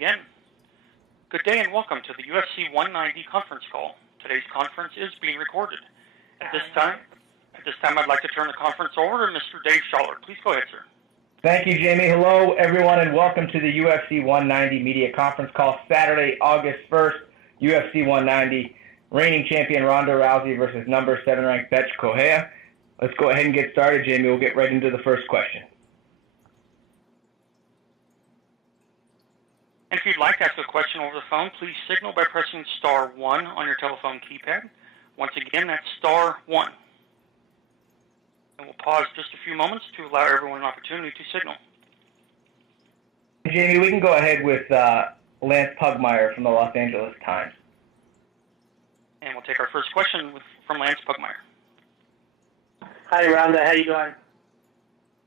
begin. Good day and welcome to the UFC 190 conference call. Today's conference is being recorded. At this time, I'd like to turn the conference over to Mr. Dave Schaller. Please go ahead, sir. Thank you, Jamie. Hello, everyone, and welcome to the UFC 190 media conference call. Saturday, August 1st, UFC 190, reigning champion Ronda Rousey versus number 7 ranked Bethe Correia. Let's go ahead and get started, Jamie. We'll get right into the first question. And if you'd like to ask a question over the phone, please signal by pressing star 1 on your telephone keypad. Once again, that's star 1. And we'll pause just a few moments to allow everyone an opportunity to signal. Jamie, we can go ahead with Lance Pugmire from the Los Angeles Times. And we'll take our first question from Lance Pugmire. Hi, Rhonda. How you doing?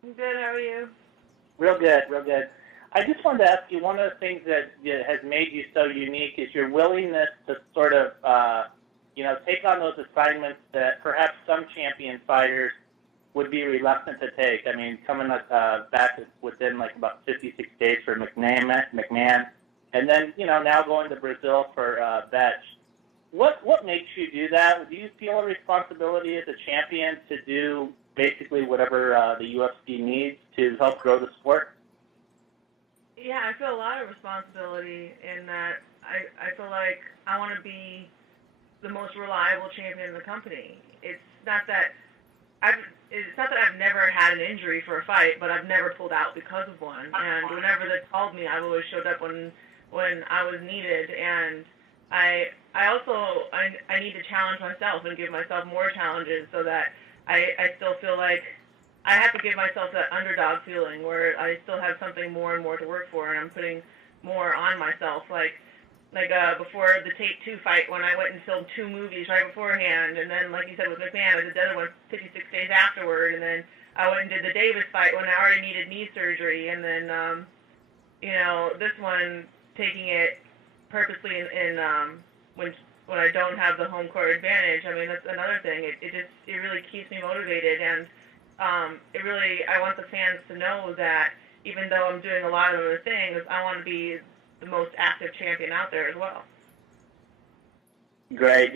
I'm good. How are you? Real good, real good. I just wanted to ask you, one of the things that has made you so unique is your willingness to sort of, take on those assignments that perhaps some champion fighters would be reluctant to take. I mean, coming back within about 56 days for McMahon, and then, now going to Brazil for Bethe. What makes you do that? Do you feel a responsibility as a champion to do basically whatever the UFC needs to help grow the sport? Yeah, I feel a lot of responsibility in that I feel like I want to be the most reliable champion in the company. It's not that I've never had an injury for a fight, but I've never pulled out because of one. And whenever they called me, I've always showed up when I was needed. And I need to challenge myself and give myself more challenges so that I still feel like I have to give myself that underdog feeling where I still have something more and more to work for, and I'm putting more on myself. Like before the Tate 2 fight, when I went and filmed 2 movies right beforehand, and then, like you said, with McMahon, I did the other one 56 days afterward, and then I went and did the Davis fight when I already needed knee surgery, and then, this one, taking it purposely in when I don't have the home court advantage. I mean, that's another thing. It really keeps me motivated, and I want the fans to know that even though I'm doing a lot of other things, I want to be the most active champion out there as well. Great.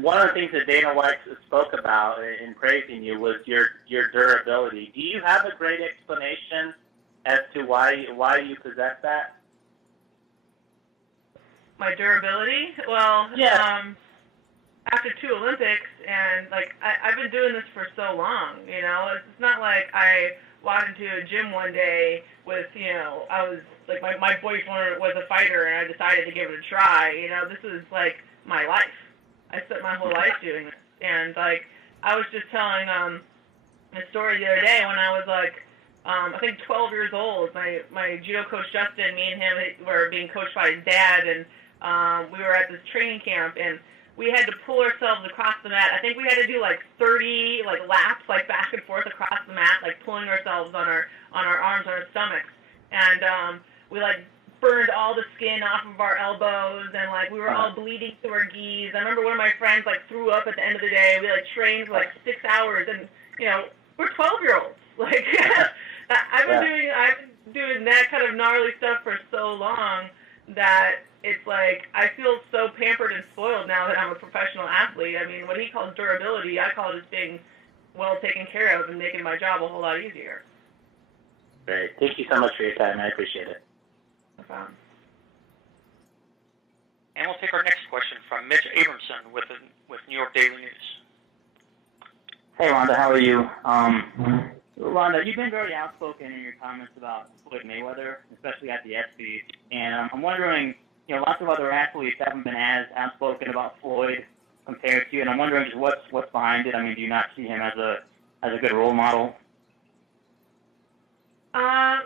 One of the things that Dana White spoke about in praising you was your durability. Do you have a great explanation as to why you possess that? My durability? Well, yeah. After 2 Olympics, and I've been doing this for so long, it's not like I walked into a gym one day with, I was like, my boyfriend was a fighter and I decided to give it a try. This is like my life. I spent my whole life doing this. And I was just telling a story the other day when I was I think 12 years old. My judo coach Justin, me and him were being coached by his dad, and we were at this training camp, and we had to pull ourselves across the mat. I think we had to do 30 laps back and forth across the mat, pulling ourselves on our arms, on our stomachs. And we burned all the skin off of our elbows, and we were all bleeding through our gis. I remember one of my friends threw up at the end of the day. We trained for 6 hours, and we're 12-year-olds. I've been doing that kind of gnarly stuff for so long that it's I feel so pampered and spoiled now that I'm a professional athlete. I mean, what he calls durability, I call it just being well taken care of and making my job a whole lot easier. Great. Thank you so much for your time. I appreciate it. No problem. And we'll take our next question from Mitch Abramson with New York Daily News. Hey, Rhonda, how are you? Rhonda, you've been very outspoken in your comments about Floyd Mayweather, especially at the ESPYs, and I'm wondering, lots of other athletes haven't been as outspoken about Floyd compared to you, and I'm wondering just what's behind it. I mean, do you not see him as a good role model? No,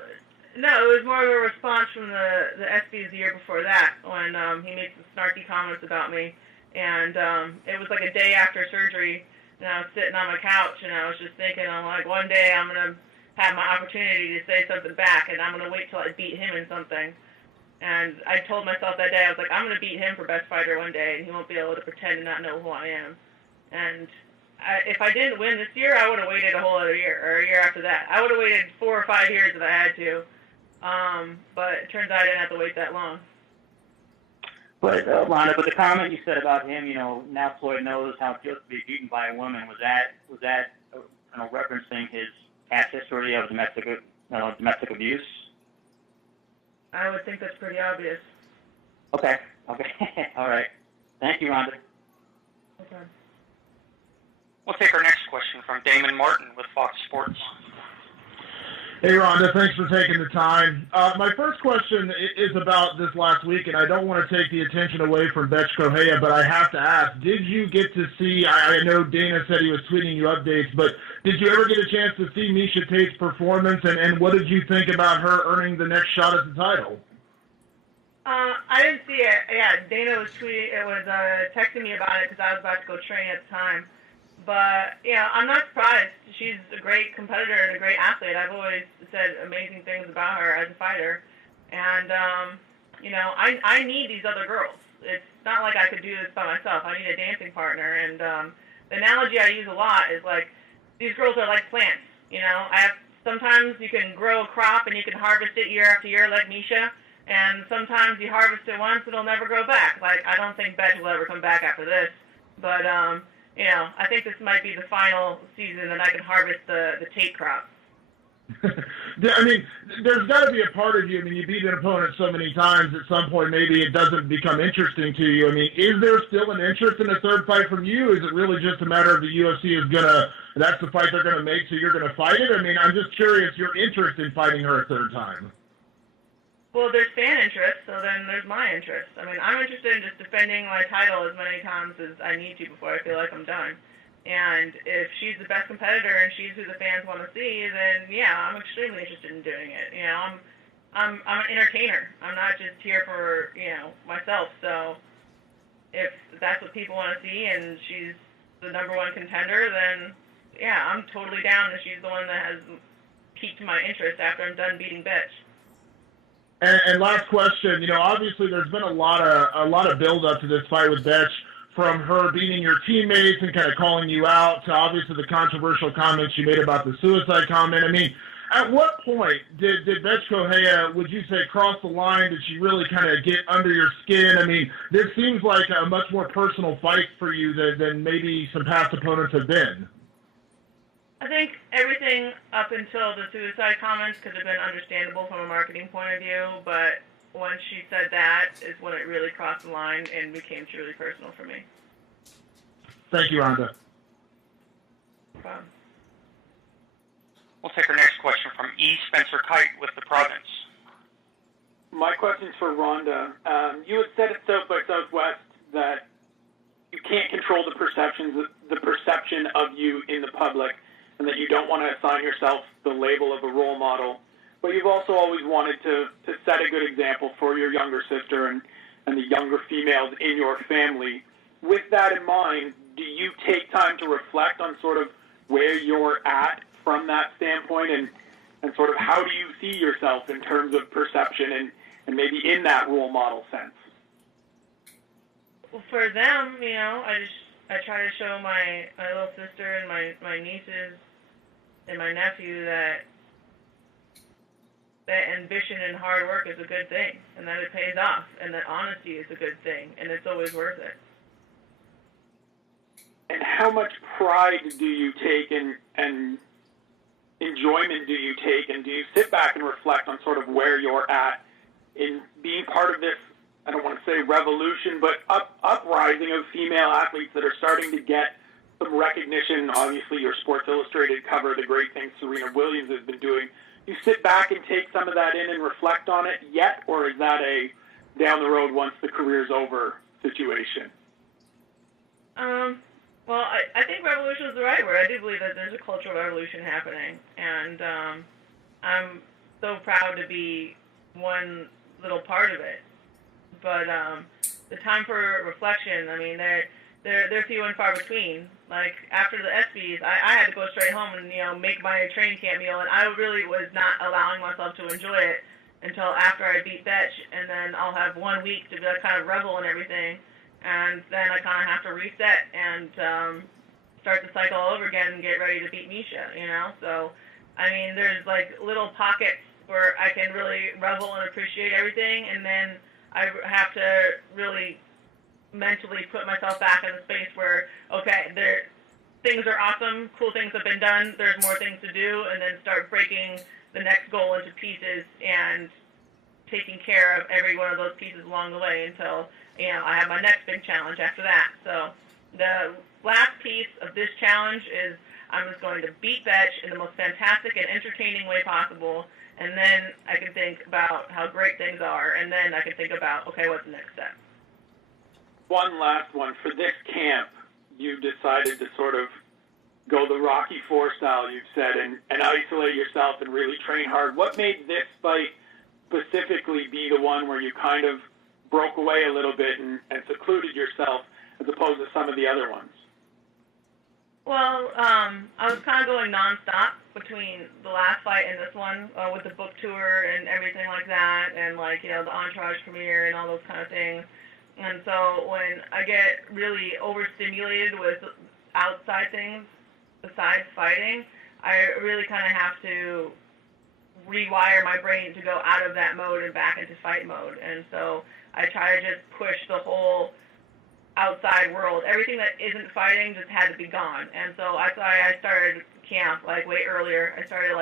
it was more of a response from the ESPYs the year before that when he made some snarky comments about me, and it was a day after surgery. And I was sitting on my couch, and I was just thinking, one day I'm going to have my opportunity to say something back, and I'm going to wait till I beat him in something. And I told myself that day, I was like, I'm going to beat him for best fighter one day, and he won't be able to pretend to not know who I am. And if I didn't win this year, I would have waited a whole other year, or a year after that. I would have waited 4 or 5 years if I had to. But it turns out I didn't have to wait that long. But Ronda, but the comment you said about him, now Floyd knows how it feels to be beaten by a woman. Was that referencing his past history of domestic abuse? I would think that's pretty obvious. Okay. All right. Thank you, Ronda. Okay. We'll take our next question from Damon Martin with Fox Sports. Hey, Ronda, thanks for taking the time. My first question is about this last week, and I don't want to take the attention away from Bethe Correia, but I have to ask, did you get to see, I know Dana said he was tweeting you updates, but did you ever get a chance to see Miesha Tate's performance, and what did you think about her earning the next shot at the title? I didn't see it. Yeah, Dana was texting me about it because I was about to go train at the time. But, I'm not surprised. She's a great competitor and a great athlete. I've always said amazing things about her as a fighter. And, I need these other girls. It's not like I could do this by myself. I need a dancing partner. And the analogy I use a lot is like, these girls are like plants. Sometimes you can grow a crop and you can harvest it year after year like Miesha. And sometimes you harvest it once and it'll never grow back. Like, I don't think Bethe will ever come back after this. But, I think this might be the final season that I can harvest the Tate crop. I mean, there's got to be a part of you. I mean, you beat an opponent so many times, at some point maybe it doesn't become interesting to you. I mean, is there still an interest in a third fight from you? Is it really just a matter of the UFC that's the fight they're going to make, so you're going to fight it? I mean, I'm just curious, your interest in fighting her a third time. Well, there's fan interest, so then there's my interest. I mean, I'm interested in just defending my title as many times as I need to before I feel like I'm done. And if she's the best competitor and she's who the fans want to see, then yeah, I'm extremely interested in doing it. I'm an entertainer. I'm not just here for myself. So if that's what people want to see and she's the number one contender, then yeah, I'm totally down that she's the one that has piqued my interest after I'm done beating Bethe. And last question, obviously there's been a lot of build up to this fight with Bethe, from her beating your teammates and kind of calling you out to obviously the controversial comments she made about the suicide comment. I mean, at what point did Bethe Correia, would you say, cross the line? Did she really kind of get under your skin? I mean, this seems like a much more personal fight for you than maybe some past opponents have been. I think everything up until the suicide comments could have been understandable from a marketing point of view, but once she said that is when it really crossed the line and became truly personal for me. Thank you, Ronda. No problem. We'll take our next question from E. Spencer Kite with the Province. My question's for Ronda. You had said at South by Southwest that you can't control the perception of you in the public, and that you don't want to assign yourself the label of a role model. But you've also always wanted to set a good example for your younger sister and the younger females in your family. With that in mind, do you take time to reflect on sort of where you're at from that standpoint, and sort of how do you see yourself in terms of perception and maybe in that role model sense? Well, for them, I try to show my little sister and my nieces and my nephew that ambition and hard work is a good thing, and that it pays off, and that honesty is a good thing, and it's always worth it. And how much pride do you take and enjoyment do you take, and do you sit back and reflect on sort of where you're at in being part of this, I don't want to say revolution, but uprising of female athletes that are starting to get some recognition? Obviously, your Sports Illustrated cover, the great things Serena Williams has been doing. You sit back and take some of that in and reflect on it yet, or is that a down the road once the career's over situation? Well, I think revolution is the right word. I do believe that there's a cultural revolution happening, and I'm so proud to be one little part of it. But the time for reflection, I mean, they're few and far between. Like, after the ESPYs, I had to go straight home and, make my training camp meal, and I really was not allowing myself to enjoy it until after I beat Bethe, and then I'll have 1 week to kind of revel in everything, and then I kind of have to reset and start the cycle all over again and get ready to beat Miesha, So, I mean, there's, like, little pockets where I can really revel and appreciate everything, and then I have to really mentally put myself back in the space where, okay, things are awesome, cool things have been done, there's more things to do, and then start breaking the next goal into pieces and taking care of every one of those pieces along the way until, I have my next big challenge after that. So the last piece of this challenge is I'm just going to beat Bethe in the most fantastic and entertaining way possible, and then I can think about how great things are, and then I can think about, okay, what's the next step? One last one. For this camp, you decided to sort of go the Rocky IV style, you've said, and isolate yourself and really train hard. What made this fight specifically be the one where you kind of broke away a little bit and secluded yourself as opposed to some of the other ones? Well, I was kind of going nonstop between the last fight and this one with the book tour and everything like that, and the Entourage premiere and all those kind of things. And so when I get really overstimulated with outside things besides fighting, I really kind of have to rewire my brain to go out of that mode and back into fight mode. And so I try to just push the whole outside world. Everything that isn't fighting just had to be gone. And so I started camp way earlier. I started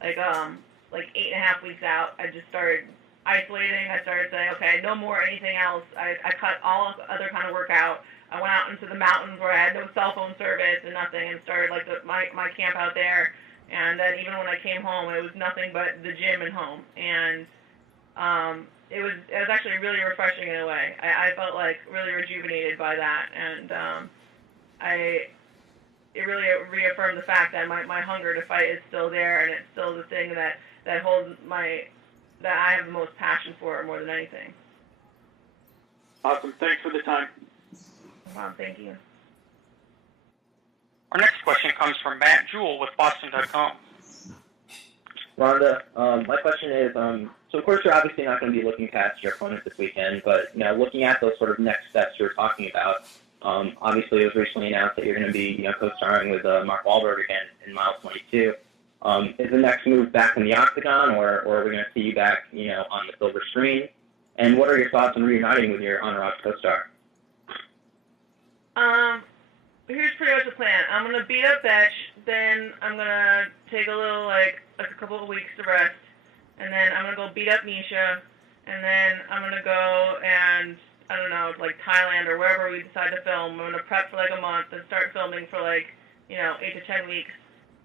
8.5 weeks out. I just started isolating. I started saying, okay, no more anything else. I cut all other kind of work out. I went out into the mountains where I had no cell phone service and nothing, and started my camp out there. And then even when I came home, it was nothing but the gym and home. And it was actually really refreshing in a way. I felt really rejuvenated by that, and it really reaffirmed the fact that my hunger to fight is still there, and it's still the thing that holds that I have the most passion for more than anything. Awesome. Thanks for the time. Thank you. Our next question comes from Matt Jewell with Boston.com. Ronda, my question is, so of course you're obviously not going to be looking past your opponent this weekend, but looking at those sort of next steps you were talking about, obviously it was recently announced that you're going to be co-starring with Mark Wahlberg again in Mile 22. Is the next move back in the octagon, or are we going to see you back on the silver screen? And what are your thoughts on reuniting with your Entourage co-star? Here's pretty much the plan. I'm going to beat up Bethe, then I'm going to take a little, a couple of weeks to rest, and then I'm going to go beat up Nisha, and then I'm going to go and, I don't know, Thailand or wherever we decide to film. I'm going to prep for a month and start filming for 8 to 10 weeks,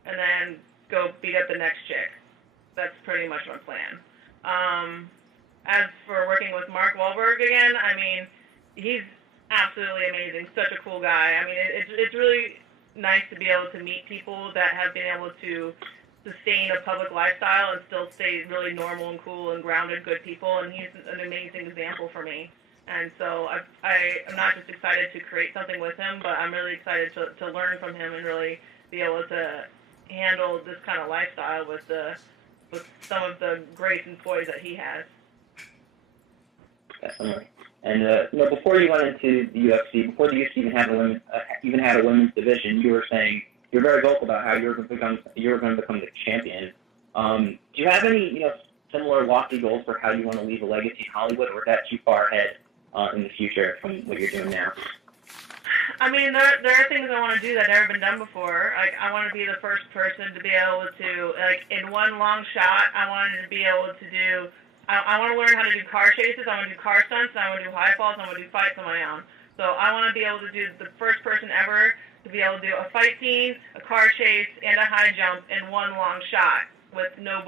and then go beat up the next chick. That's pretty much my plan. As for working with Mark Wahlberg again, he's absolutely amazing, such a cool guy. It's really nice to be able to meet people that have been able to sustain a public lifestyle and still stay really normal and cool and grounded, good people, and he's an amazing example for me. And so I'm not just excited to create something with him, but I'm really excited to learn from him and really be able to handle this kind of lifestyle with some of the grace and poise that he has. Definitely. And before you went into the UFC, before the UFC even had a women's division, you were saying you're very vocal about how you were going to become the champion. Do you have any similar lofty goals for how you want to leave a legacy in Hollywood, or is that too far ahead in the future from what you're doing now? There are things I want to do that have never been done before. I want to be the first person to be able to, in one long shot, I wanted to be able to do. I want to learn how to do car chases. I want to do car stunts. I want to do high falls. I want to do fights on my own. So I want to be able to do the first person ever to be able to do a fight scene, a car chase, and a high jump in one long shot with no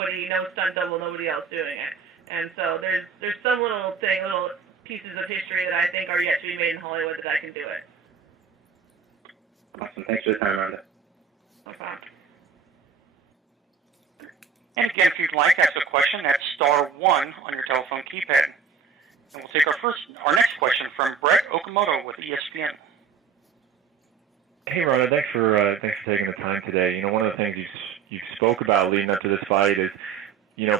stunt double, nobody else doing it. And so there's some little pieces of history that I think are yet to be made in Hollywood that I can do it. Awesome. Thanks for the time, Ronda. No problem. And again, if you'd like to ask a question, that's *1 on your telephone keypad. And we'll take our next question from Brett Okamoto with ESPN. Hey, Ronda, thanks for taking the time today. One of the things you spoke about leading up to this fight is,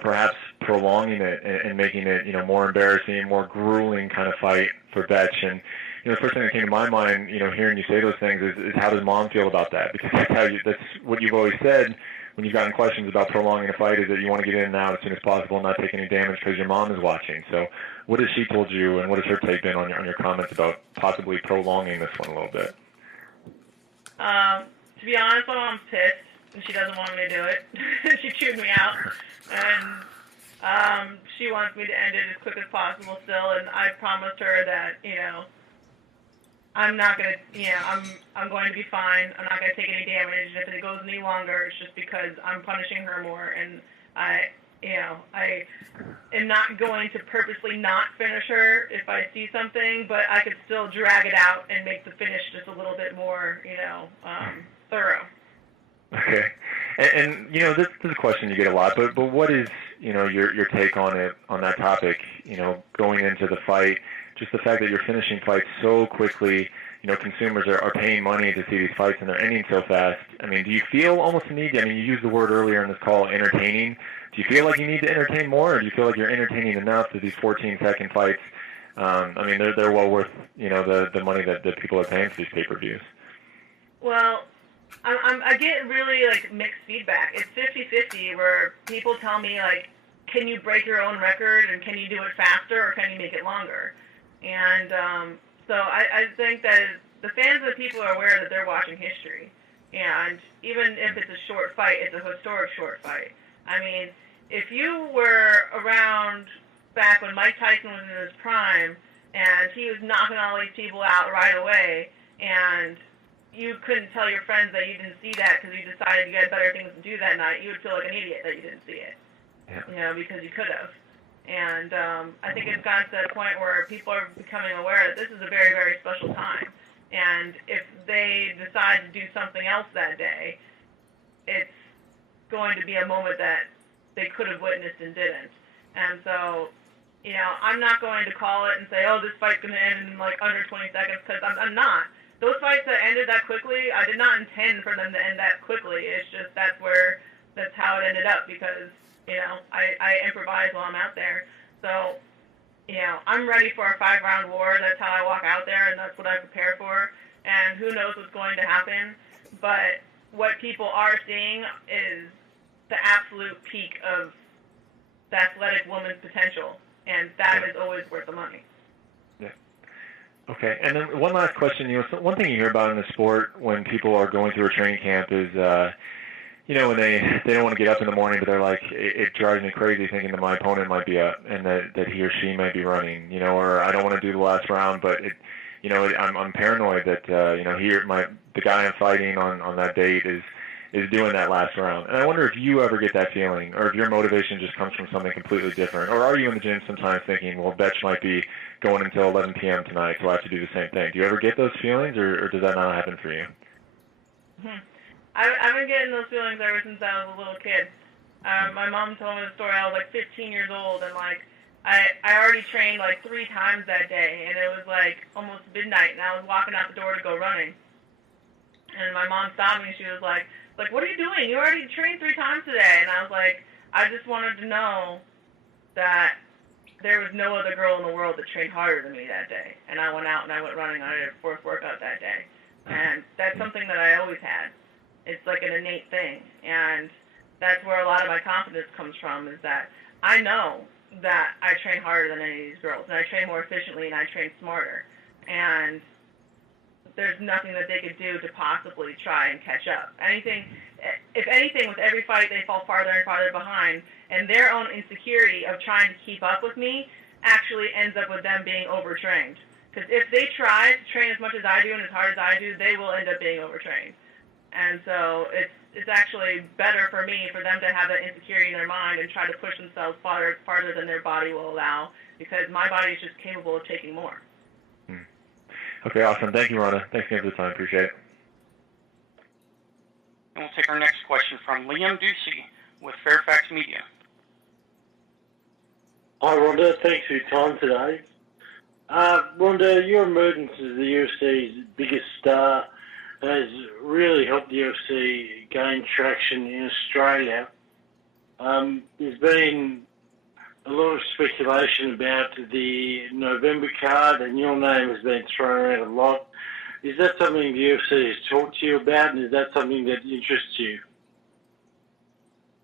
perhaps prolonging it and making it, more embarrassing, more grueling kind of fight for Bethe. And the first thing that came to my mind, hearing you say those things is how does Mom feel about that? Because that's what you've always said when you've gotten questions about prolonging a fight is that you want to get in and out as soon as possible and not take any damage because your mom is watching. So what has she told you, and what has her take been on your comments about possibly prolonging this one a little bit? To be honest, my mom's pissed, and she doesn't want me to do it. She chewed me out, and she wants me to end it as quick as possible still, and I promised her that, I'm not going to, I'm going to be fine. I'm not going to take any damage. And if it goes any longer, it's just because I'm punishing her more, and I am not going to purposely not finish her if I see something, but I could still drag it out and make the finish just a little bit more, thorough. Okay. And this is a question you get a lot, but what is, your take on it, on that topic, going into the fight, just the fact that you're finishing fights so quickly, consumers are paying money to see these fights and they're ending so fast. I mean, do you feel almost a need, you used the word earlier in this call, entertaining. Do you feel like you need to entertain more, or do you feel like you're entertaining enough that these 14-second fights, they're well worth, the money that people are paying for these pay-per-views? Well, I get really, mixed feedback. It's 50-50 where people tell me, can you break your own record, and can you do it faster, or can you make it longer? And so I think that the fans and the people are aware that they're watching history. And even if it's a short fight, it's a historic short fight. I mean, if you were around back when Mike Tyson was in his prime, and he was knocking all these people out right away, and you couldn't tell your friends that you didn't see that because you decided you had better things to do that night, you would feel like an idiot that you didn't see it. Yeah. Because you could have. And I think it's gotten to the point where people are becoming aware that this is a very, very special time. And if they decide to do something else that day, it's going to be a moment that they could have witnessed and didn't. And so, I'm not going to call it and say, oh, this fight's going to end in under 20 seconds, because I'm not. Those fights that ended that quickly, I did not intend for them to end that quickly. It's just that's how it ended up, because I improvise while I'm out there. So, I'm ready for a 5-round war. That's how I walk out there, and that's what I prepare for. And who knows what's going to happen. But what people are seeing is the absolute peak of the athletic woman's potential. And that is always worth the money. Yeah. Okay. And then one last question. One thing you hear about in the sport when people are going through a training camp is, when they don't want to get up in the morning, but they're like, it drives me crazy thinking that my opponent might be up and that he or she might be running, or I don't want to do the last round, but I'm paranoid that the guy I'm fighting on that date is doing that last round. And I wonder if you ever get that feeling, or if your motivation just comes from something completely different, or are you in the gym sometimes thinking, well, Bethe might be going until 11 p.m. tonight, so I have to do the same thing. Do you ever get those feelings, or does that not happen for you? I've been getting those feelings ever since I was a little kid. My mom told me the story. I was 15 years old, and I already trained 3 times that day, and it was almost midnight, and I was walking out the door to go running. And my mom stopped me, and she was like, what are you doing? You already trained 3 times today. And I was like, I just wanted to know that there was no other girl in the world that trained harder than me that day. And I went out and I went running. I did a 4th workout that day. And that's something that I always had. It's an innate thing. And that's where a lot of my confidence comes from, is that I know that I train harder than any of these girls. And I train more efficiently, and I train smarter. And there's nothing that they could do to possibly try and catch up. If anything, with every fight, they fall farther and farther behind, and their own insecurity of trying to keep up with me actually ends up with them being overtrained. Because if they try to train as much as I do and as hard as I do, they will end up being overtrained. And so it's actually better for me for them to have that insecurity in their mind and try to push themselves farther than their body will allow, because my body is just capable of taking more. Okay, awesome. Thank you, Ronda. Thanks again for the time. Appreciate it. And we'll take our next question from Liam Ducey with Fairfax Media. Hi, Ronda. Thanks for your time today. Ronda, your emergence as the UFC's biggest star has really helped the UFC gain traction in Australia. There's been a lot of speculation about the November card, and your name has been thrown around a lot. Is that something the UFC has talked to you about, and is that something that interests you?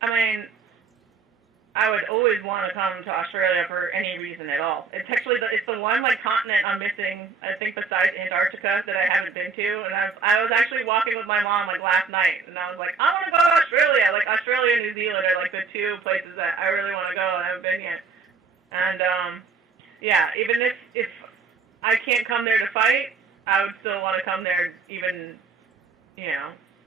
I mean, I would always want to come to Australia for any reason at all. It's actually it's the one continent I'm missing, I think, besides Antarctica that I haven't been to. And I was actually walking with my mom last night, and I was like, I want to go to Australia. Australia and New Zealand are the two places that I really want to go, and I haven't been yet. And yeah, even if I can't come there to fight, I would still want to come there, even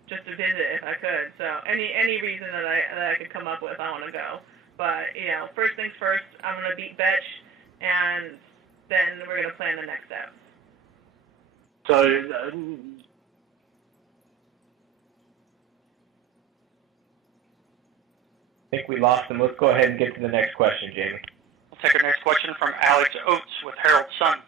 just to visit if I could. So any reason that I could come up with, I want to go. But, first things first, I'm going to beat Bethe, and then we're going to plan the next step. So, I think we lost him. Let's go ahead and get to the next question, Jamie. We'll take our next question from Alex Oates with Herald Sun.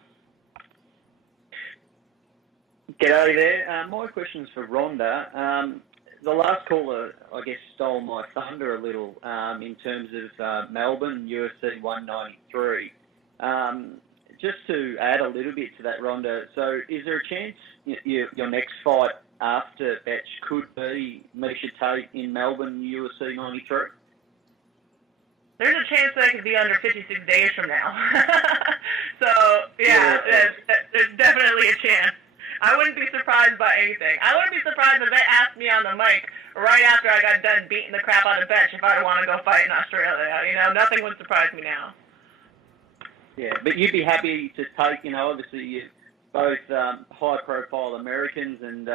G'day there. My question's for Ronda. The last caller, I guess, stole my thunder a little in terms of Melbourne, UFC 193. Just to add a little bit to that, Ronda, so is there a chance your next fight after Bethe could be Miesha Tate in Melbourne, UFC 93? There's a chance that I could be under 56 days from now. So, yeah. There's definitely a chance. I wouldn't be surprised by anything. I wouldn't be surprised if they asked me on the mic right after I got done beating the crap out of Bethe if I'd want to go fight in Australia. Nothing would surprise me now. Yeah, but you'd be happy to take, obviously both high-profile Americans and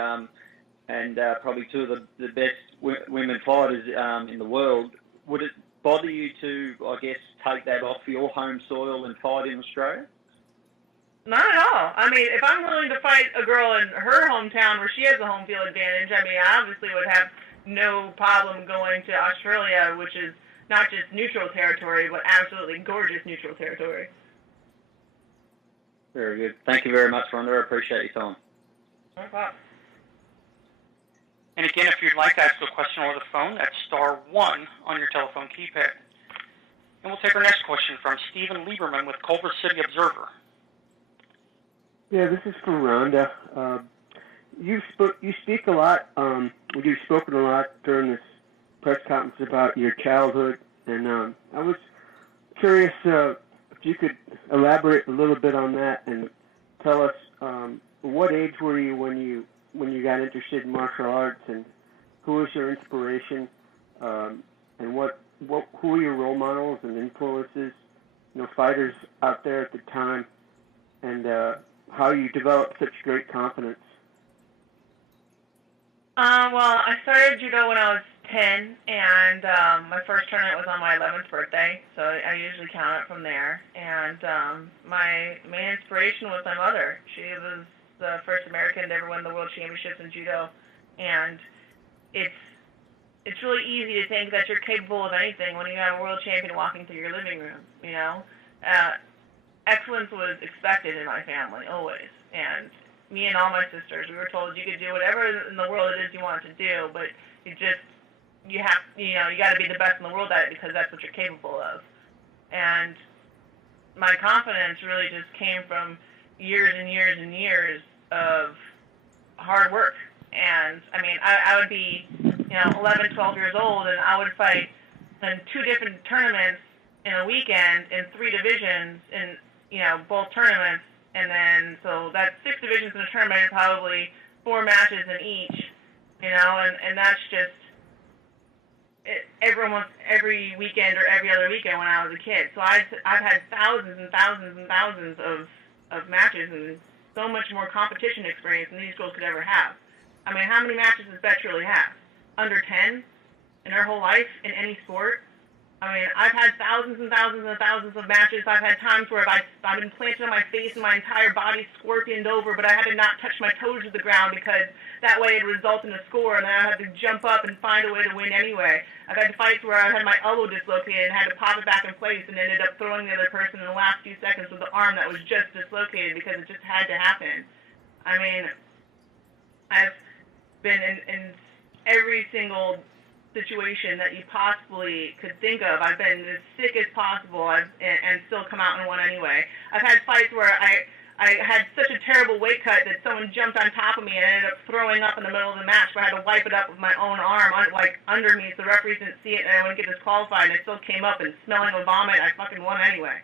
probably two of the best women fighters in the world. Would it bother you to, I guess, take that off your home soil and fight in Australia? Not at all. I mean, if I'm willing to fight a girl in her hometown where she has a home field advantage, I obviously would have no problem going to Australia, which is not just neutral territory, but absolutely gorgeous neutral territory. Very good. Thank you very much, Ronda. I appreciate your time. No problem. And again, if you'd like to ask a question over the phone, that's *1 on your telephone keypad. And we'll take our next question from Stephen Lieberman with Culver City Observer. Yeah, this is for Ronda. You speak a lot. You've spoken a lot during this press conference about your childhood, and I was curious if you could elaborate a little bit on that and tell us what age were you when you got interested in martial arts, and who was your inspiration, and who were your role models and influences, fighters out there at the time, and how you developed such great confidence. Well, I started judo when I was 10, and my first tournament was on my 11th birthday, so I usually count it from there. And my main inspiration was my mother. She was the first American to ever win the World Championships in judo, and it's really easy to think that you're capable of anything when you have a world champion walking through your living room, Excellence was expected in my family, always. And me and all my sisters, we were told you could do whatever in the world it is you want to do, but you got to be the best in the world at it because that's what you're capable of. And my confidence really just came from years and years and years of hard work. And, I would be, 11, 12 years old, and I would fight in 2 different tournaments in a weekend in 3 divisions in both tournaments, and then, so that's 6 divisions in a tournament, and probably 4 matches in each, and that's just every weekend or every other weekend when I was a kid. So I've had thousands and thousands and thousands of matches and so much more competition experience than these girls could ever have. How many matches does Bethe really have? Under 10 in her whole life in any sport? I've had thousands and thousands and thousands of matches. I've had times where I've been planted on my face and my entire body scorpioned over, but I had to not touch my toes to the ground because that way it would result in a score, and then I had to jump up and find a way to win anyway. I've had fights where I had my elbow dislocated and had to pop it back in place and ended up throwing the other person in the last few seconds with the arm that was just dislocated because it just had to happen. I've been in every single situation that you possibly could think of. I've been as sick as possible and still come out and won anyway. I've had fights where I had such a terrible weight cut that someone jumped on top of me and ended up throwing up in the middle of the match, so I had to wipe it up with my own arm, under me, so the referees didn't see it, and I wouldn't get disqualified, and I still came up and smelling of vomit, I fucking won anyway.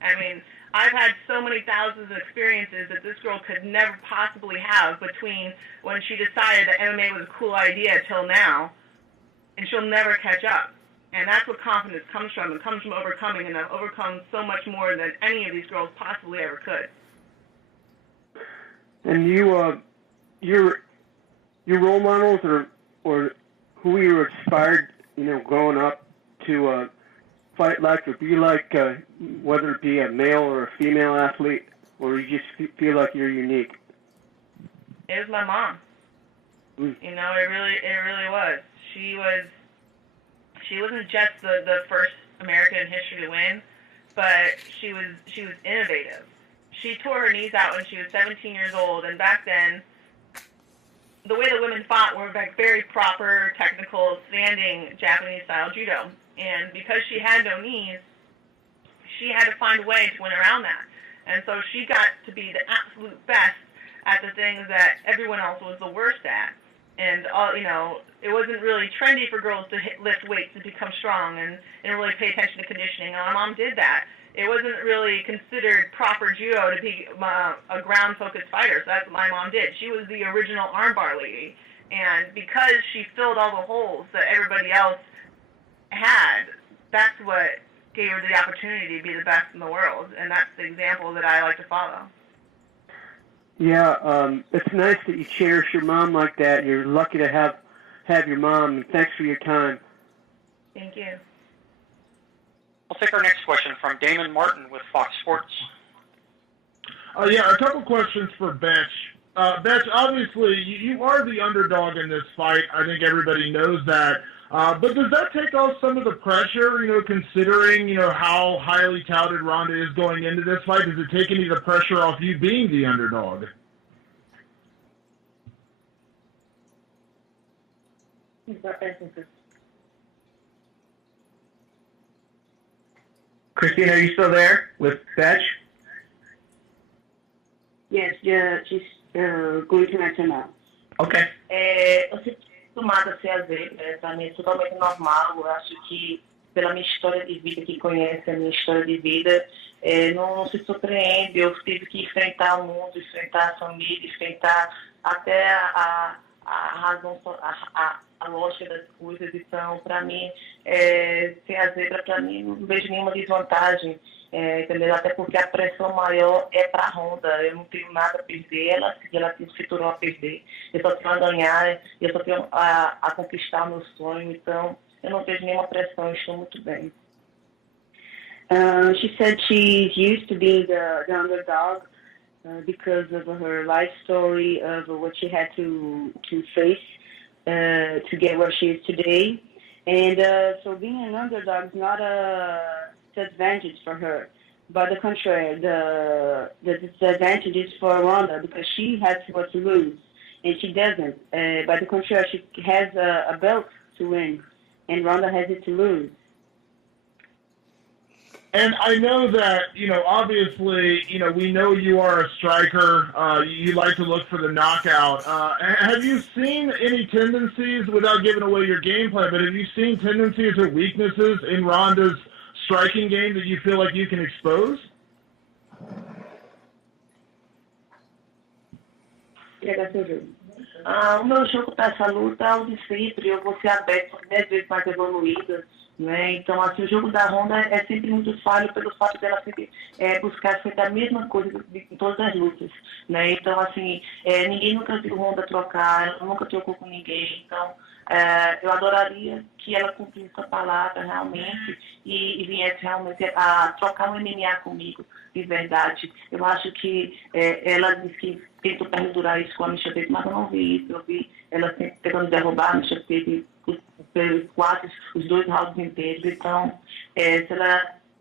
I mean, I've had so many thousands of experiences that this girl could never possibly have between when she decided that MMA was a cool idea till now, and she'll never catch up. And that's what confidence comes from. It comes from overcoming, and I've overcome so much more than any of these girls possibly ever could. And your role models or who you were inspired, growing up to fight like or be like, whether it be a male or a female athlete, or you just feel like you're unique? It was my mom. It really was. She wasn't just the first American in history to win, but she was innovative. She tore her knees out when she was 17 years old, and back then, the way that women fought were like very proper, technical, standing Japanese-style judo. And because she had no knees, she had to find a way to win around that. And so she got to be the absolute best at the things that everyone else was the worst at. And it wasn't really trendy for girls to lift weights and become strong and really pay attention to conditioning. And my mom did that. It wasn't really considered proper judo to be a ground-focused fighter, so that's what my mom did. She was the original armbar lady, and because she filled all the holes that everybody else had, that's what gave her the opportunity to be the best in the world, and that's the example that I like to follow. Yeah, it's nice that you cherish your mom like that. You're lucky to have your mom, and thanks for your time. Thank you. We'll take our next question from Damon Martin with Fox Sports. Yeah, a couple questions for Bethe. Bethe, obviously, you are the underdog in this fight. I think everybody knows that. But does that take off some of the pressure, considering, how highly touted Ronda is going into this fight? Does it take any of the pressure off you being the underdog? Christina, are you still there with Bethe? Yes, she's going to national. Okay. Eu sempre estou acostumada a ser a zebra, para mim é totalmente normal. Eu acho que, pela minha história de vida, quem conhece a minha história de vida, não se surpreende. Eu tive que enfrentar o mundo, enfrentar a família, enfrentar até a razão, a lógica das coisas. Então, para mim, ser a zebra, para mim, não vejo nenhuma desvantagem. Entendeu? Até porque a pressão maior é para a Ronda. Eu não tenho nada a perder, ela se tornou a perder. Eu só tenho a ganhar, eu só tenho a conquistar o meu sonho. Então, eu não vejo nenhuma pressão, eu estou muito bem. She said she's used to being the underdog because of her life story, of what she had to face to get where she is today. And so being an underdog is not a disadvantage for her. By the contrary, the disadvantage is for Ronda because she has what to lose, and she doesn't. By the contrary, she has a belt to win, and Ronda has it to lose. And I know that, obviously, we know you are a striker. You like to look for the knockout. Have you seen any tendencies, without giving away your game plan, but have you seen tendencies or weaknesses in Ronda's striking game that you feel like you can expose? O meu jogo para essa luta é o de sempre. Eu vou ser aberto 10 vezes mais evoluída. Né? Então, assim, o jogo da Ronda é sempre muito falho pelo fato dela sempre buscar sempre a mesma coisa em todas as lutas. Né? Então, assim, ninguém nunca viu Ronda trocar, ela nunca trocou com ninguém. Então, eu adoraria que ela cumprisse essa palavra realmente e viesse realmente a trocar um MMA comigo, de verdade. Eu acho que ela disse que tentou perdurar isso com a Micha Tate, mas eu não vi isso. Eu vi ela sempre tentando derrubar a Micha Tate os 2 rounds inteiros. Então, se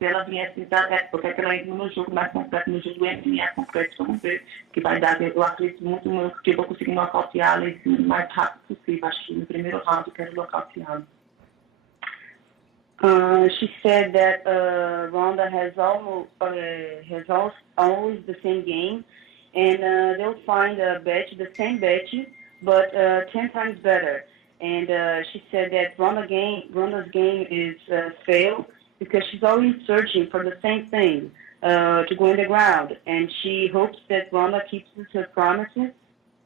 ela viesse tentar, porque ela entra no jogo mais completo, no jogo do MMA completo, vamos ver o que vai dar. Eu acredito muito que eu vou conseguir nocauteá-la o mais rápido possível. Acho que no primeiro round eu quero nocauteá-la. She said that Ronda has always the same game, and they'll find the same Bethe, but 10 times better. And she said that Ronda's game is failed because she's always searching for the same thing, to go in the ground. And she hopes that Ronda keeps her promises,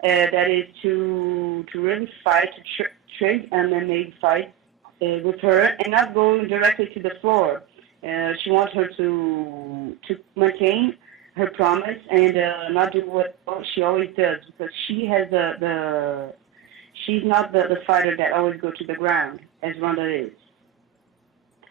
that is to really fight, to trade MMA fight with her and not go directly to the floor. She wants her to maintain her promise and not do what she always does, because she has she's not the fighter that always goes to the ground, as Ronda is.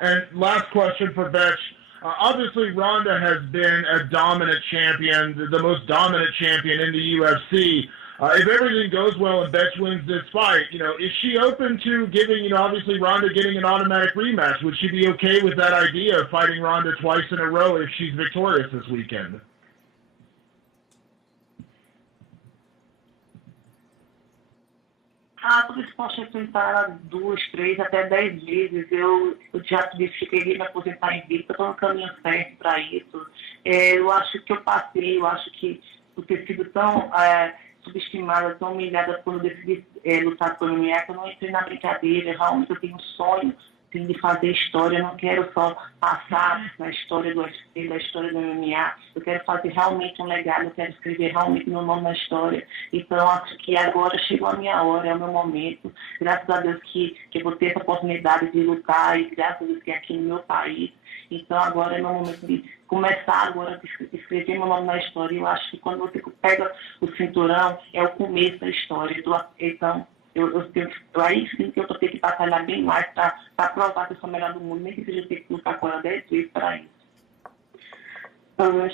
And last question for Bethe. Obviously, Ronda has been a dominant champion, the most dominant champion in the UFC. If everything goes well and Bethe wins this fight, is she open to giving, obviously Ronda getting an automatic rematch? Would she be okay with that idea of fighting Ronda twice in a row if she's victorious this weekend? Tudo isso pode enfrentar ela 2, 3, até 10 vezes. Eu já disse que queria me aposentar invicta, estou no caminho certo para isso. Eu acho que eu passei, eu acho que por ter sido tão subestimada, tão humilhada quando decidi lutar por MMA, que eu não entrei na brincadeira. Realmente eu tenho um sonho de fazer história. Eu não quero só passar na história do UFC, da história do MMA. Eu quero fazer realmente um legado, eu quero escrever realmente meu nome na história. Então, acho que agora chegou a minha hora, é o meu momento. Graças a Deus que eu vou ter essa oportunidade de lutar e graças a Deus que é aqui no meu país. Então, agora é meu momento de começar agora a escrever meu nome na história. Eu acho que quando você pega o cinturão, é o começo da história. Então, aí sim que eu vou ter que batalhar bem mais para provar que eu sou a melhor do mundo, nem que seja ter que lutar com ela 10 vezes para isso.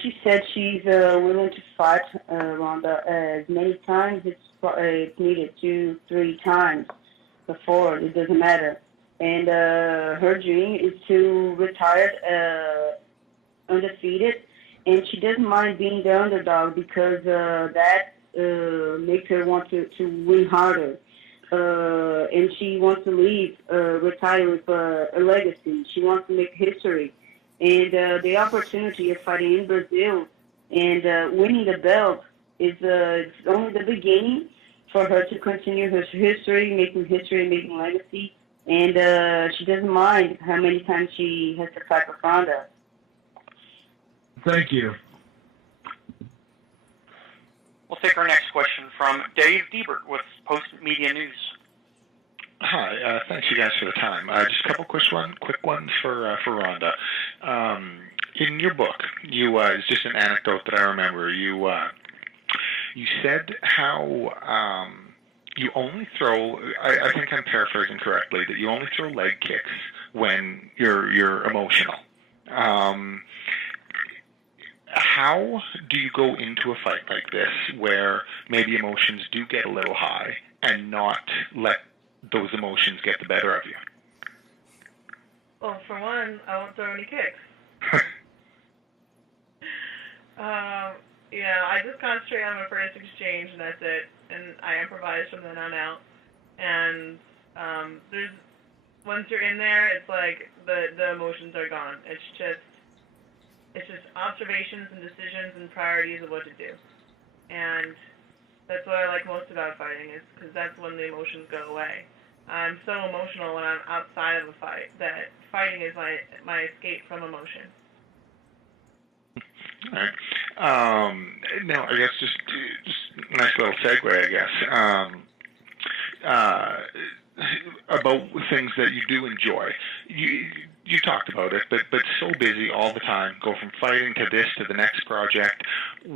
She said she's willing to fight Ronda as many times it's needed, 2, 3 times before, it doesn't matter. And her dream is to retire undefeated, and she doesn't mind being the underdog because that makes her want to win harder. And she wants to retire with a legacy. She wants to make history. And the opportunity of fighting in Brazil and winning the belt is only the beginning for her to continue her history, making legacy. And she doesn't mind how many times she has to fight with Ronda. Thank you. We'll take our next question from Dave Diebert with Post Media News. Hi, thanks you guys for the time. Just a couple quick ones for Ronda. In your book, it's just an anecdote that I remember. You said how you only throw. I think I'm paraphrasing correctly. That you only throw leg kicks when you're emotional. How do you go into a fight like this where maybe emotions do get a little high and not let those emotions get the better of you? Well, for one, I won't throw any kicks. I just concentrate on my first exchange and that's it. And I improvise from then on out. And once you're in there, it's like the emotions are gone. It's just observations and decisions and priorities of what to do. And that's what I like most about fighting, is because that's when the emotions go away. I'm so emotional when I'm outside of a fight that fighting is my escape from emotion. All right. Now, I guess just a nice little segue, I guess, about things that you do enjoy. You talked about it, but so busy all the time, go from fighting to this to the next project.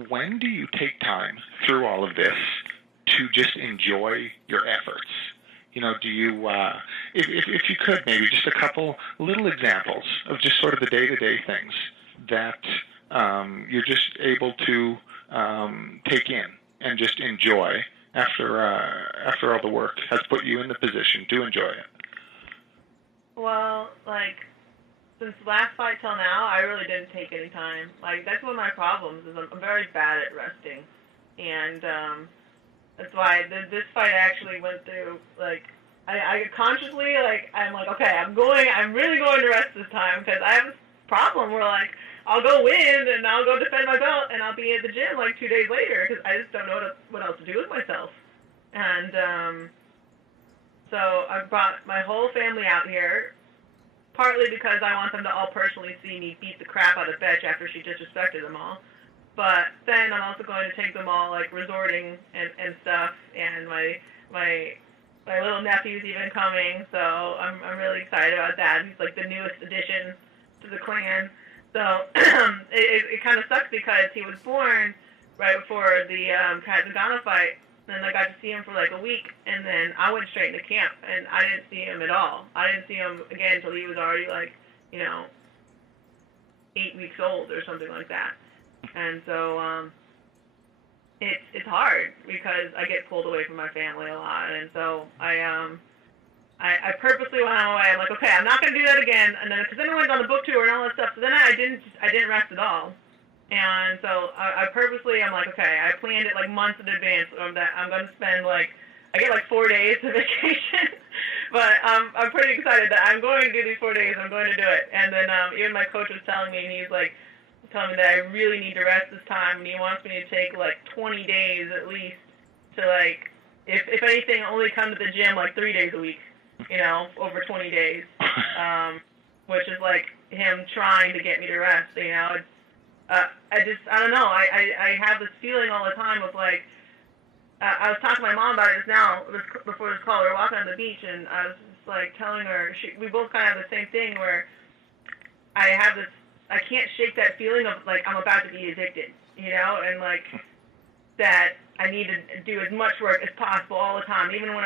When do you take time through all of this to just enjoy your efforts? Do you, if you could, maybe just a couple little examples of just sort of the day-to-day things that you're just able to take in and just enjoy after all the work has put you in the position to enjoy it? Well, since the last fight till now, I really didn't take any time. That's one of my problems, is I'm very bad at resting. And that's why this fight actually went through, I consciously, like, I'm like, okay, I'm really going to rest this time, because I have this problem where, like, I'll go win, and I'll go defend my belt, and I'll be at the gym, like, 2 days later, because I just don't know what else to do with myself. And, so I brought my whole family out here, partly because I want them to all personally see me beat the crap out of Bethe after she disrespected them all. But then I'm also going to take them all, like, resorting and stuff, and my little nephew's even coming, so I'm really excited about that. He's, like, the newest addition to the clan. So it kind of sucks because he was born right before the Kazagana fight, and I got to see him for like a week, and then I went straight into camp, and I didn't see him at all. I didn't see him again until he was already like, 8 weeks old or something like that. And so it's hard because I get pulled away from my family a lot, and so I purposely went on my way. I'm like, okay, I'm not going to do that again. And then, because then I went on the book tour and all that stuff. So then I didn't rest at all. And so I purposely, I'm like, okay, I planned it like months in advance. That I'm going to spend I get like 4 days of vacation. But I'm pretty excited that I'm going to do these 4 days. I'm going to do it. And then even my coach was telling me, and he's like, telling me that I really need to rest this time. And he wants me to take like 20 days at least to like, if anything, only come to the gym like 3 days a week. Over 20 days, which is like him trying to get me to rest, I don't know, I have this feeling all the time of like, I was talking to my mom about it just now, before this call, we were walking on the beach, and I was just like telling her, we both kind of have the same thing where I can't shake that feeling of like, I'm about to be addicted, and like, that I need to do as much work as possible all the time, even when.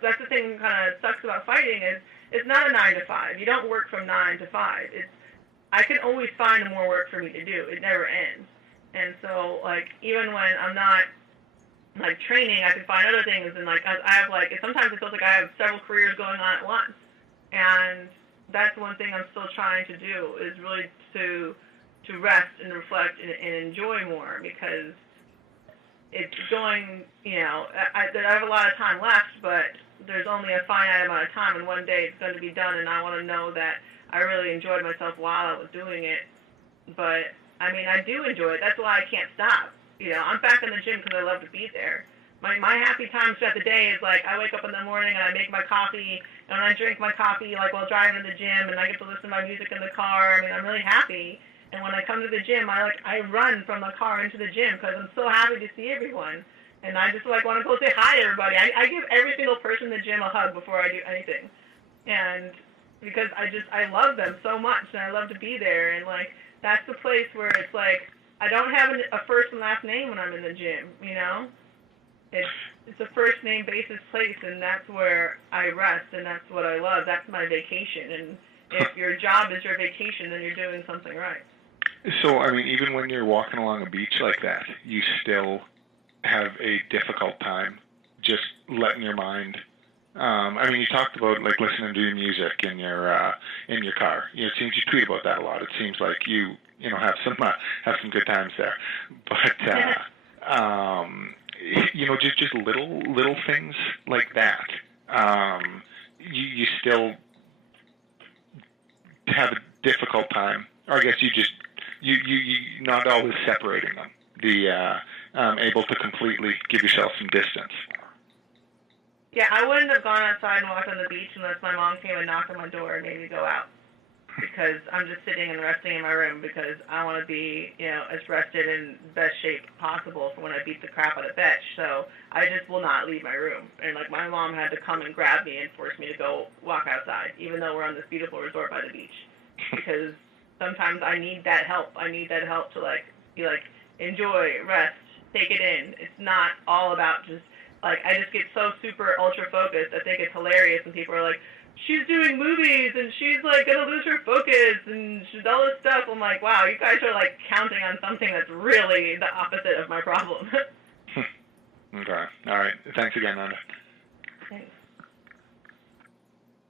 That's the thing that kind of sucks about fighting is it's not a 9 to 5. You don't work from 9 to 5. I can always find more work for me to do. It never ends. And so like even when I'm not like training, I can find other things. And like I have like sometimes it feels like I have several careers going on at once. And that's one thing I'm still trying to do is really to rest and reflect and enjoy more because. It's going, I have a lot of time left, but there's only a finite amount of time, and one day it's going to be done, and I want to know that I really enjoyed myself while I was doing it. But, I mean, I do enjoy it. That's why I can't stop. I'm back in the gym because I love to be there. My happy times throughout the day is, like, I wake up in the morning and I make my coffee, and I drink my coffee, like, while driving to the gym, and I get to listen to my music in the car. I mean, I'm really happy. And when I come to the gym, I run from the car into the gym because I'm so happy to see everyone. And I just want to go say hi to everybody. I give every single person in the gym a hug before I do anything. And because I love them so much and I love to be there. And like, that's the place where it's like, I don't have a first and last name when I'm in the gym, It's a first name basis place, and that's where I rest, and that's what I love. That's my vacation. And if your job is your vacation, then you're doing something right. So, I mean, even when you're walking along a beach like that, you still have a difficult time just letting your mind. I mean, you talked about like listening to music in your car. It seems you tweet about that a lot. It seems like you have some good times there. But just little things like that. You still have a difficult time, or I guess you not always separating them. Able to completely give yourself some distance. Yeah, I wouldn't have gone outside and walked on the beach unless my mom came and knocked on my door and made me go out. Because I'm just sitting and resting in my room because I want to be, as rested in best shape possible for when I beat the crap out of Bethe. So I just will not leave my room. And like my mom had to come and grab me and force me to go walk outside, even though we're on this beautiful resort by the beach. Because sometimes I need that help. I need that help to enjoy, rest, take it in. It's not all about just I just get so super ultra focused. I think it's hilarious when people are like, she's doing movies and she's gonna lose her focus and she's all this stuff. I'm like, wow, you guys are counting on something that's really the opposite of my problem. Okay. All right. Thanks again, Ronda. Thanks.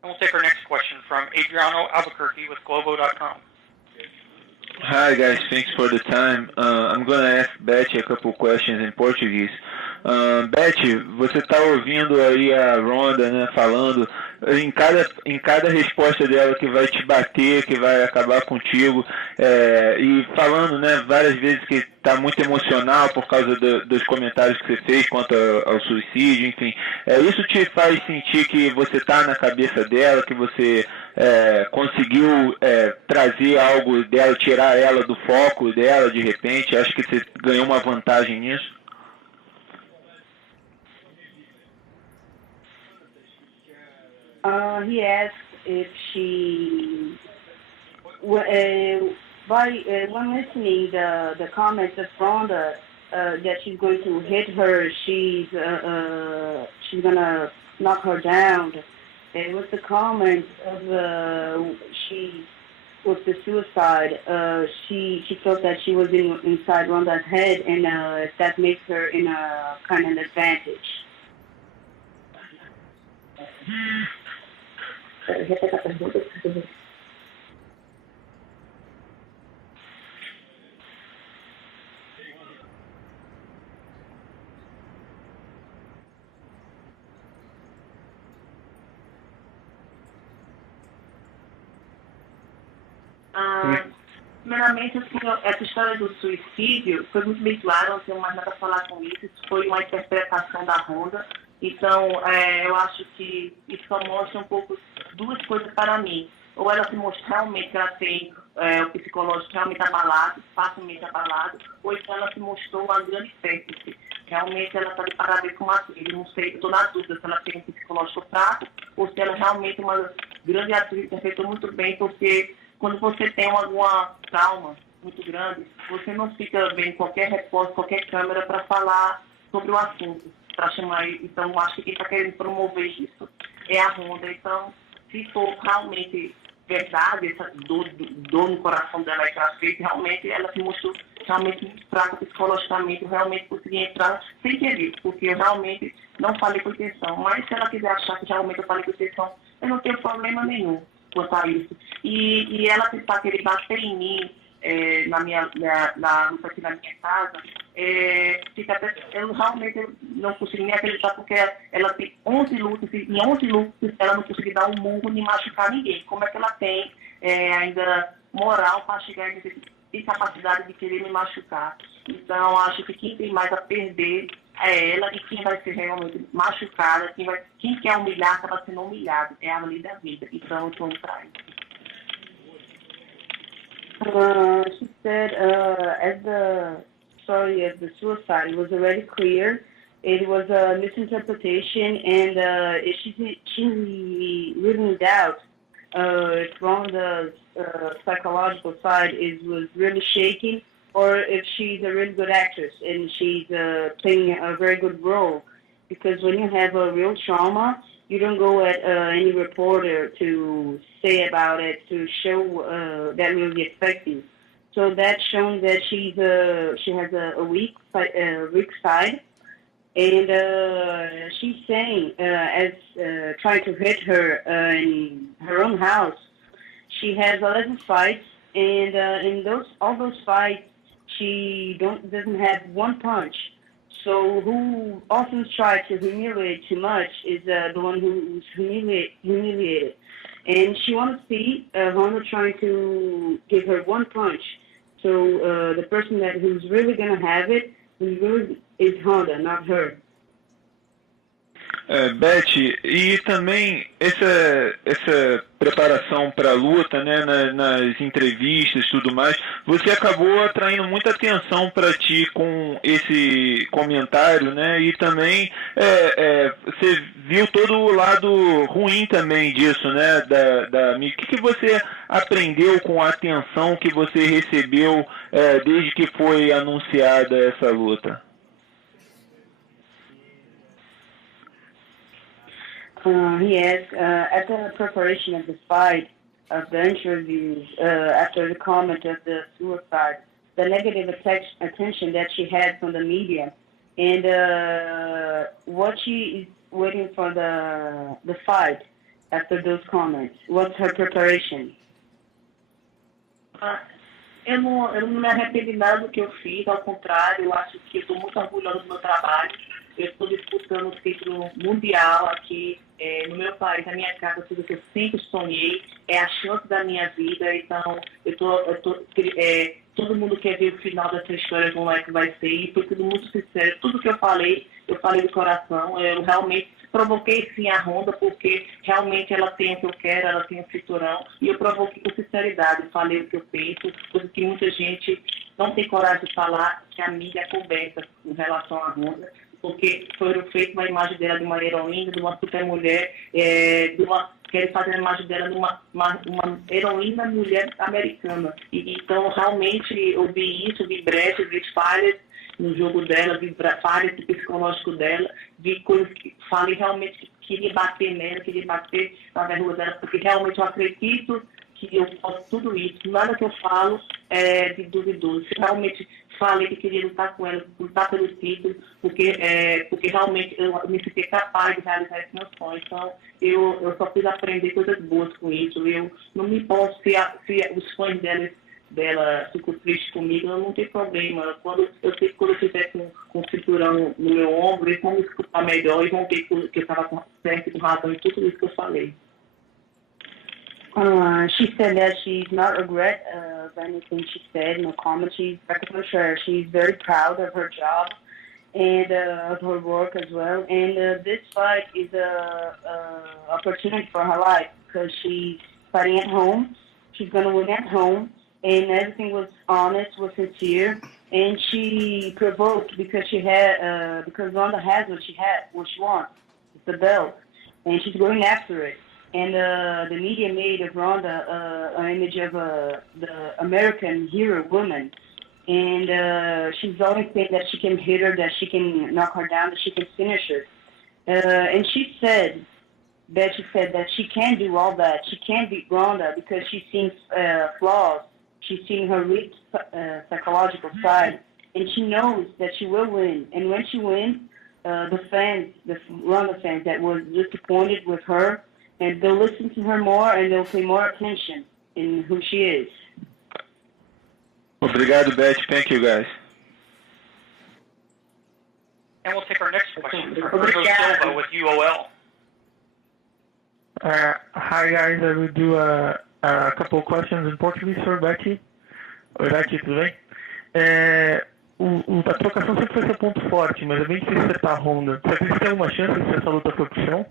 And we'll take our next question from Adriano Albuquerque with Globo.com. Hi guys, thanks for the time. I'm gonna ask Bethe a couple questions in Portuguese. Bethe, você está ouvindo aí a Ronda, né, falando em cada resposta dela que vai te bater, que vai acabar contigo, e falando, né, várias vezes que está muito emocional por causa dos comentários que você fez quanto ao suicídio, enfim. Isso te faz sentir que você está na cabeça dela, que você conseguiu trazer algo dela, tirar ela do foco dela de repente? Acho que você ganhou uma vantagem nisso? He asked if she, when listening the comments of Ronda, that she's going to hit her, she's gonna knock her down. And with the comments of with the suicide, she felt that she was inside Ronda's head, and that makes her in a kind of an advantage. Repete a pergunta, por favor. Primeiramente, assim, essa história do suicídio foi muito bem claro, não tenho mais nada a falar com isso. Isso foi uma interpretação da Ronda. Então, eu acho que isso só mostra um pouco duas coisas para mim. Ou ela se mostra realmente que ela tem o psicológico realmente abalado, facilmente abalado, ou então ela se mostrou uma grande fênix. Realmente ela está de parabéns com uma atriz. Não sei, eu estou na dúvida se ela tem um psicológico fraco ou se ela realmente é uma grande atriz que interpretou muito bem, porque quando você tem alguma trauma muito grande, você não fica vendo qualquer repórter, qualquer câmera para falar sobre o assunto, para chamar. Então, acho que quem está querendo promover isso é a Ronda. Então, se for realmente verdade, essa dor no coração dela que ela fez, realmente ela se mostrou realmente muito fraca psicologicamente, eu realmente consegui entrar sem querer, porque eu realmente não falei com intenção. Mas se ela quiser achar que realmente eu falei com intenção, eu não tenho problema nenhum quanto a isso. E ela tentar querer bater em mim na luta aqui na minha casa, eu realmente não consegui nem acreditar, porque ela tem 11 lutas, e em 11 lutas ela não conseguiu dar um murro nem machucar ninguém. Como é que ela tem ainda moral para chegar e capacidade de querer me machucar? Então, acho que quem tem mais a perder é ela, e quem vai ser realmente machucada, quem quer humilhar, acaba sendo humilhado. É a lei da vida. Então, eu estou para isso. She said, as the story of the suicide was already clear, it was a misinterpretation, and she's really in doubt if Ronda's psychological side was really shaking, or if she's a really good actress and she's playing a very good role. Because when you have a real trauma, you don't go at any reporter to say about it, to show that really affects you. So that's showing that she has a weak side, and she's saying, as trying to hit her in her own house, she has 11 fights, and in all those fights, she doesn't have one punch. So who often tries to humiliate too much is the one who's humiliated. And she wants to see Ronda trying to give her one punch. So the person who's really going to have it is Ronda, not her. Bethe, e também essa preparação para a luta, né, nas entrevistas e tudo mais, você acabou atraindo muita atenção para ti com esse comentário, né, e também você viu todo o lado ruim também disso, né, da mídia. O que você aprendeu com a atenção que você recebeu desde que foi anunciada essa luta? He asked, at the preparation of the fight, of the interviews, after the comment of the suicide, the negative attention that she had from the media, and what she is waiting for the fight after those comments. What's her preparation? Eu não me arrependi nada do que eu fiz, ao contrário, eu acho que eu estou muito orgulhosa do meu trabalho. eu estou disputando o título mundial aqui no meu país, na minha casa, tudo que eu sempre sonhei, é a chance da minha vida, então todo mundo quer ver o final dessa história, como é que vai ser, e foi tudo muito sincero, tudo que eu falei do coração, eu realmente provoquei sim a Ronda, porque realmente ela tem o que eu quero, ela tem o cinturão, e eu provoquei com sinceridade, falei o que eu penso, coisa que muita gente não tem coragem de falar, que a mídia é coberta em relação à Ronda, porque foi feito uma imagem dela de uma heroína, de uma super mulher, querem fazer a imagem dela de uma heroína mulher americana. Então, realmente, eu vi isso, vi brechas, vi falhas no jogo dela, vi falhas no psicológico dela, vi coisas que falei realmente que queria bater nela, queria bater na verruga dela, porque realmente eu acredito que eu posso tudo isso. Nada que eu falo é de duvidoso. Se realmente falei que queria lutar com ela, lutar pelo título, porque realmente eu me senti capaz de realizar esse meu sonho. Então, eu só fiz aprender coisas boas com isso. Eu não me importo se os sonhos dela ficam tristes comigo, eu não tenho problema. Quando eu estiver com o cinturão no meu ombro, eles vão me escutar melhor e vão ver que eu estava certo, com razão em tudo isso que eu falei. She said that she's not regret of anything she said, no comment. She's for sure. She's very proud of her job and of her work as well. And this fight is a opportunity for her life because she's fighting at home. She's going to win at home, and everything was honest, was sincere, and she provoked because because Ronda has what she wants, it's the belt, and she's going after it. And the media made of Ronda an image of the American hero woman. And she's always saying that she can hit her, that she can knock her down, that she can finish her. And she said that she can do all that. She can beat Ronda because she's seen flaws. She's seen her weak psychological side. And she knows that she will win. And when she wins, the Ronda fans that were disappointed with her, and they'll listen to her more and they'll pay more attention in who she is. Obrigado, Beth. Thank you, guys. And we'll take our next question from Bruno Silva with UOL. Hi, guys. I will do a couple of questions in Portuguese for Bethe. Oi, Bethe, tudo bem? A trocação sempre foi seu ponto forte, mas é bem difícil acertar a Ronda. Você acredita que tem alguma chance se essa luta for pro chão,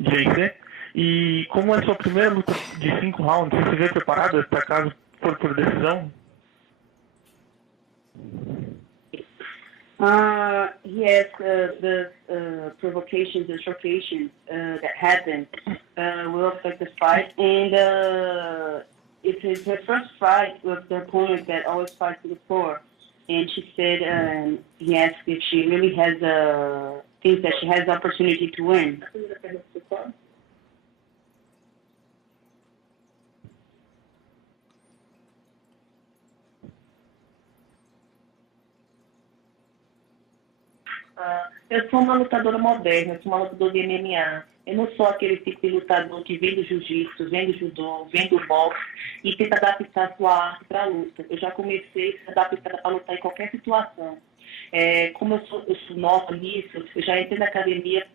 de vencer? E como é a sua primeira luta de 5 rounds, você se vê preparado para caso for por decisão? He asked the provocations and showcations that happened will affect the fight, and it's her first fight with the opponent that always fights to the floor. And she said, he asked if she really has thinks that she has the opportunity to win. Eu sou uma lutadora moderna, eu sou uma lutadora de MMA. Eu não sou aquele tipo de lutador que vem do jiu-jitsu, vem do judô, vem do boxe e tenta adaptar a sua arte para a luta. Eu já comecei a se adaptar para lutar em qualquer situação. Como eu sou nova nisso, eu já entrei na academia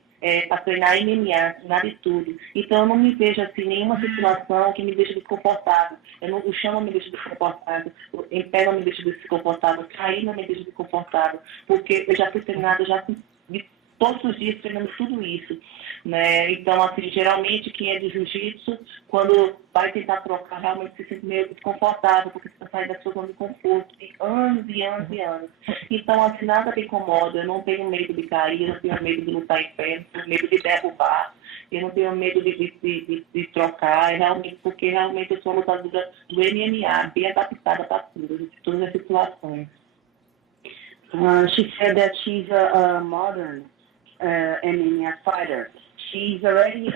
para treinar MMA, nada de tudo. Então eu não me vejo assim, nenhuma situação que me deixe desconfortável. O chão não me deixa desconfortável, em pé não me deixa desconfortável, cair não me deixa desconfortável, porque eu já fui treinada todos os dias treinando tudo isso, né? Então, assim, geralmente quem é de jiu-jitsu, quando vai tentar trocar, realmente se sente meio desconfortável, porque você está saindo da sua zona de conforto, de anos e anos e anos. Então, assim, nada me incomoda, eu não tenho medo de cair, eu não tenho medo de lutar em pé, eu não tenho medo de derrubar, eu não tenho medo de trocar, porque realmente eu sou uma lutadora do MMA, bem adaptada para tudo, todas as situações. She said that she's a modern MMA fighter. She's already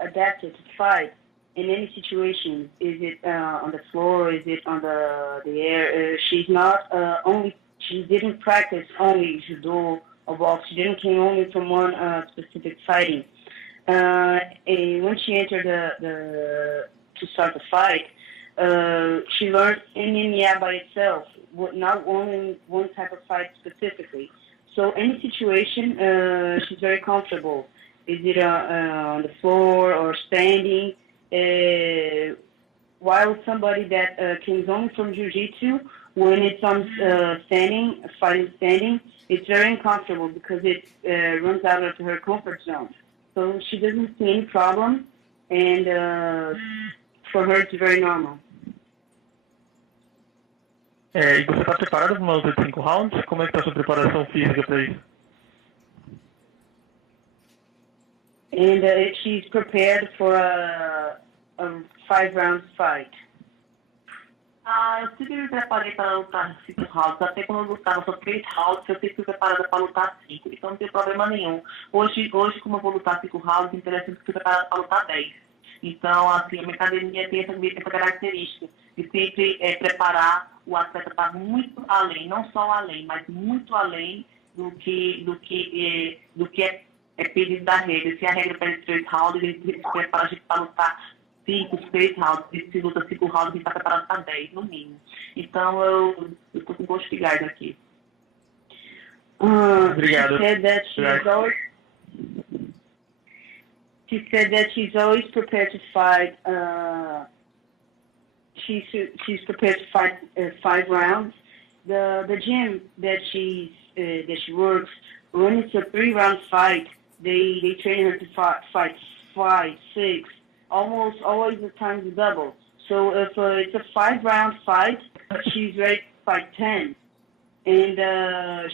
adapted to fight in any situation. Is it on the floor? Is it on the air? She's not she didn't practice only judo or box. She didn't came only from one specific fighting. And when she entered to start the fight, she learned MMA by itself, not only one type of fight specifically. So any situation, she's very comfortable. Is it on the floor or standing? While somebody that comes only from jiu-jitsu, when it's on fighting standing, it's very uncomfortable because it runs out of her comfort zone. So she doesn't see any problem, and for her it's very normal. E você está preparado para uma luta de 5 rounds? Como é que está a sua preparação física para isso? And she's prepared for a 5-round fight. Eu sempre me preparei para lutar 5 rounds. Até quando eu lutava só 3 rounds, eu sempre fui preparada para lutar 5. Então não tem problema nenhum. Hoje como eu vou lutar 5 rounds, interessa que eu fui preparada para lutar 10. Então, assim, a minha academia tem essa característica de sempre preparar o atleta para muito além, não só além, mas muito além do que é pedido da regra. Se a regra pede 3 rounds, a gente prepara a gente para lutar 5, 6 rounds. Se luta 5 rounds, a gente está preparado para 10, no mínimo. Então, eu estou com gosto de gás aqui. Obrigado. She said that she's always prepared to fight. She's prepared to fight 5 rounds. The gym that she works, when it's a 3-round fight, they train her to fight 5, 6, almost always the times double. So if it's a 5-round fight, she's ready to fight 10, and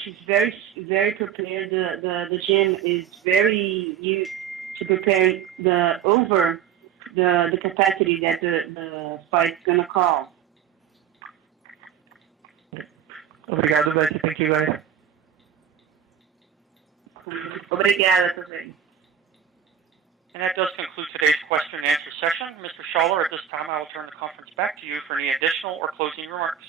she's very very prepared. The gym is very used to prepare the capacity that the fight's gonna call. Obrigado, Bethe. Thank you, guys. Obrigada também. And that does conclude today's question and answer session. Mr. Schaller, at this time I will turn the conference back to you for any additional or closing remarks.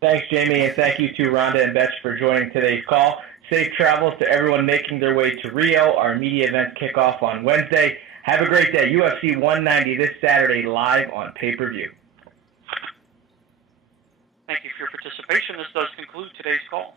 Thanks, Jamie, and thank you to Ronda and Bethe for joining today's call. Safe travels to everyone making their way to Rio. Our media events kick off on Wednesday. Have a great day. UFC 190 this Saturday live on pay-per-view. Thank you for your participation. This does conclude today's call.